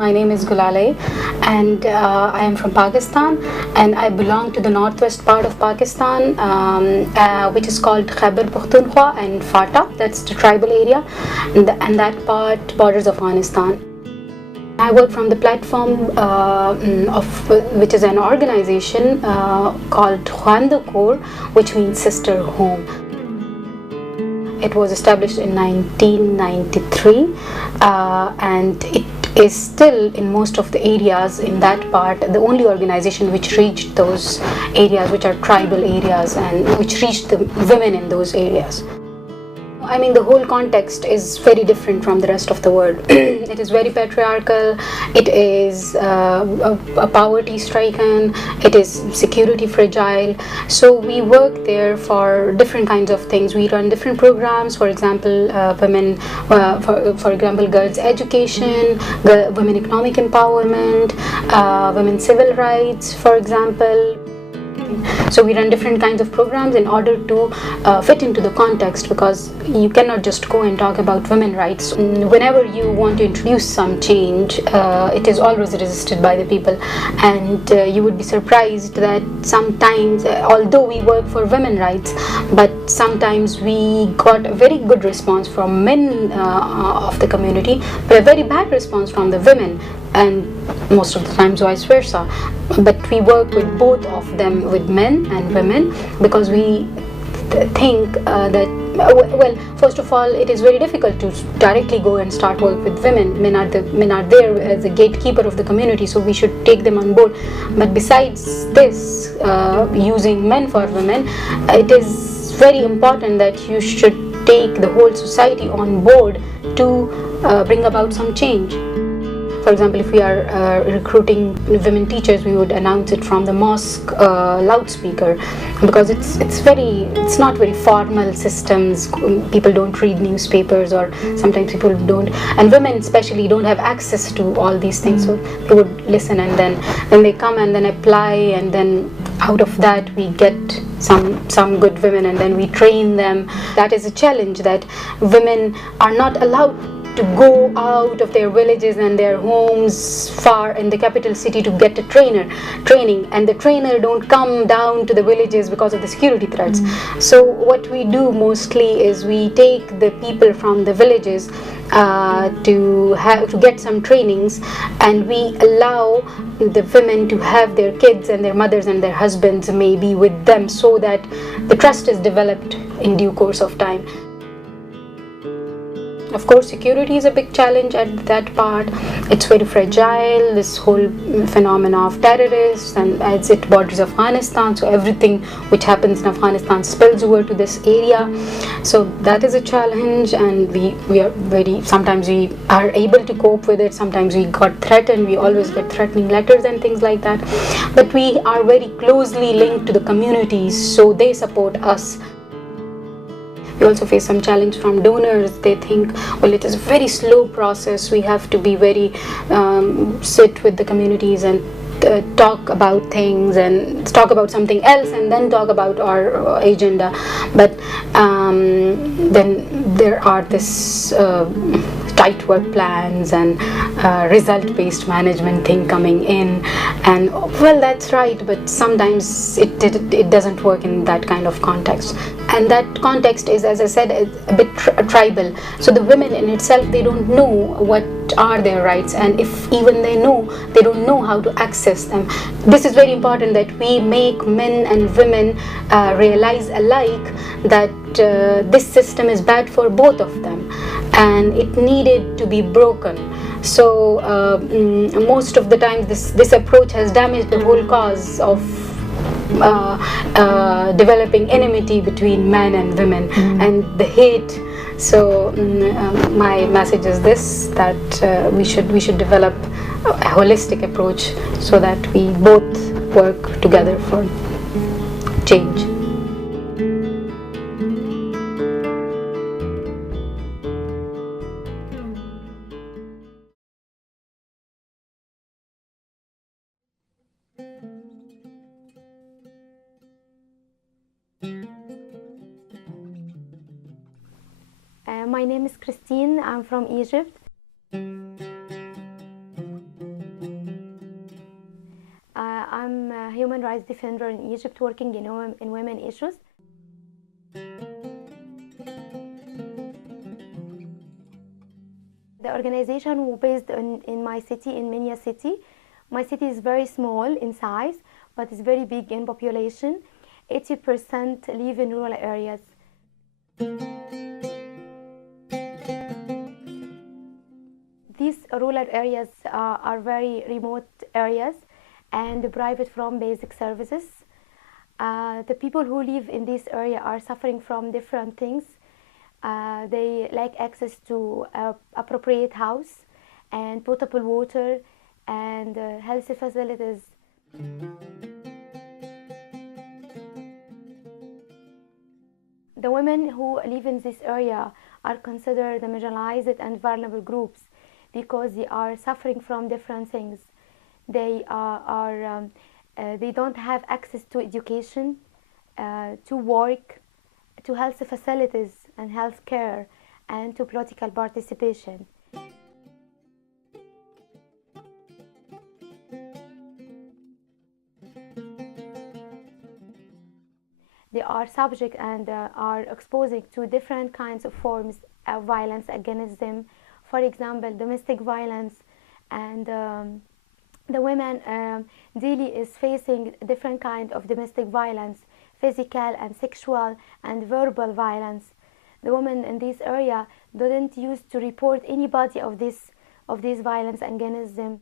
My name is Gullalai and I am from Pakistan, and I belong to the northwest part of Pakistan, which is called Khyber Pakhtunkhwa and Fata. That's the tribal area, and that part borders Afghanistan. I work from the platform which is an organization called Khwanda Kor, which means sister home. It was established in 1993 and it is still in most of the areas in that part the only organization which reached those areas which are tribal areas and which reached the women in those areas. I mean, the whole context is very different from the rest of the world. It is very patriarchal, it is a poverty stricken, it is security fragile. So we work there for different kinds of things. We run different programs, for example, women, for example, girls' education, women economic empowerment, women civil rights, for example. So we run different kinds of programs in order to fit into the context, because you cannot just go and talk about women rights. Whenever you want to introduce some change, it is always resisted by the people, and you would be surprised that sometimes, although we work for women rights, but sometimes we got a very good response from men of the community, but a very bad response from the women, and most of the times vice versa. But we work with both of them, with men and women, because we think that, well, first of all, it is very difficult to directly go and start work with women. Men are there as a gatekeeper of the community, so we should take them on board. But besides this, using men for women, it is very important that you should take the whole society on board to bring about some change. For example, if we are recruiting women teachers, we would announce it from the mosque loudspeaker, because it's not very formal systems. People don't read newspapers, or sometimes people don't, and women especially don't have access to all these things. So they would listen, and then they come and then apply, and then out of that we get some good women, and then we train them. That is a challenge, that women are not allowed to go out of their villages and their homes far in the capital city to get a training, and the trainer don't come down to the villages because of the security threats. So what we do mostly is we take the people from the villages to get some trainings, and we allow the women to have their kids and their mothers and their husbands maybe with them, so that the trust is developed in due course of time. Of course, security is a big challenge at that part. It's very fragile, this whole phenomena of terrorists, and as it borders Afghanistan, so everything which happens in Afghanistan spills over to this area. So that is a challenge, and sometimes we are able to cope with it, sometimes we got threatened, we always get threatening letters and things like that. But we are very closely linked to the communities, so they support us. We also face some challenge from donors. They think, well, it is a very slow process. We have to be very sit with the communities and talk about things, and talk about something else, and then talk about our agenda. But then there are this tight work plans and result-based management thing coming in, and well, that's right, but sometimes it doesn't work in that kind of context. And that context is, as I said, a bit tribal. So the women in itself, they don't know what are their rights, and if even they know, they don't know how to access them. This is very important, that we make men and women realize alike that this system is bad for both of them, and it needed to be broken. So most of the time this approach has damaged the whole cause of developing enmity between men and women, and the hate. So my message is this, that we should develop a holistic approach, so that we both work together for change. My name is Christeen. I'm from Egypt. I'm a human rights defender in Egypt working in women issues. The organization was based in my city, in Minya city. My city is very small in size, but it's very big in population. 80% live in rural areas. These rural areas are very remote areas and deprived from basic services. The people who live in this area are suffering from different things. They lack access to appropriate house and potable water and health facilities. The women who live in this area are considered the marginalized and vulnerable groups because they are suffering from different things. They they don't have access to education, to work, to health facilities and health care, and to political participation. They are subject and are exposed to different kinds of forms of violence against them. For example, domestic violence, and the women daily is facing different kind of domestic violence, physical and sexual and verbal violence. The women in this area didn't used to report anybody of this violence against them.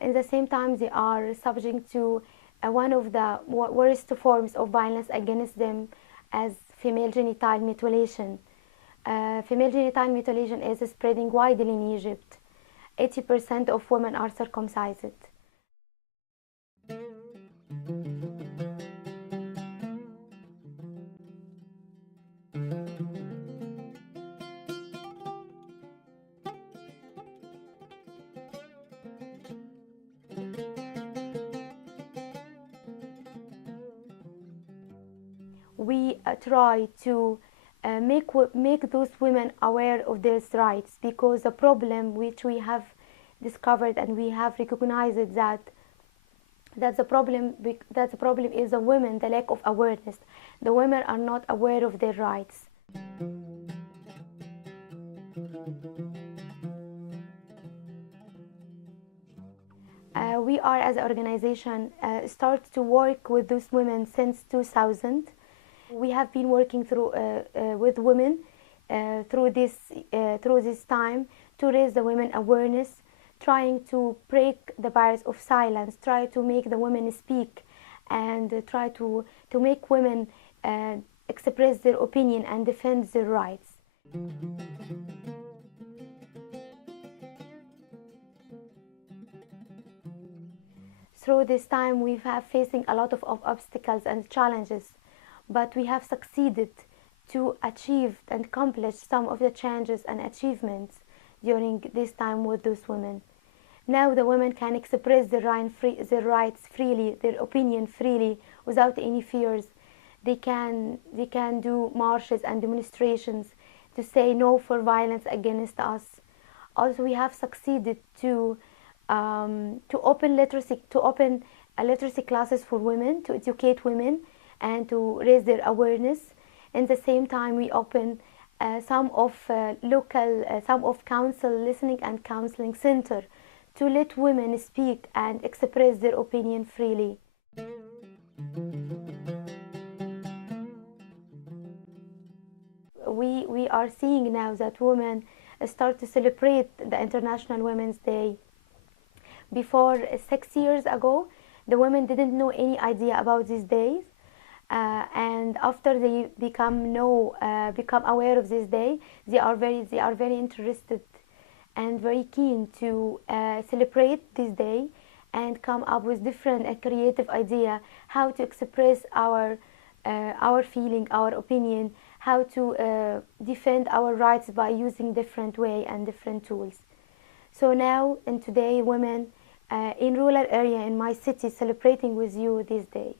In the same time, they are subject to one of the worst forms of violence against them, as female genital mutilation. Female genital mutilation is spreading widely in Egypt. 80% of women are circumcised. We try to make those women aware of their rights, because the problem which we have discovered and we have recognized that the problem is the women, the lack of awareness. The women are not aware of their rights. We are, as an organization, start to work with those women since 2000. We have been working with women through this time to raise the women awareness, trying to break the barriers of silence, try to make the women speak, and try to make women express their opinion and defend their rights. Through this time, we have facing a lot of obstacles and challenges, but we have succeeded to achieve and accomplish some of the changes and achievements during this time with those women. Now the women can express their rights freely, their opinion freely, without any fears. They can do marches and demonstrations to say no for violence against us. Also, we have succeeded to open literacy classes for women, to educate women and to raise their awareness. In the same time, we open some of council listening and counseling center to let women speak and express their opinion freely. We are seeing now that women start to celebrate the International Women's Day. Before 6 years ago, the women didn't know any idea about these days, and after they become aware of this day, they are very interested and very keen to celebrate this day and come up with different and creative idea how to express our feeling, our opinion, how to defend our rights by using different way and different tools. So now and today, women in rural area in my city celebrating with you these days.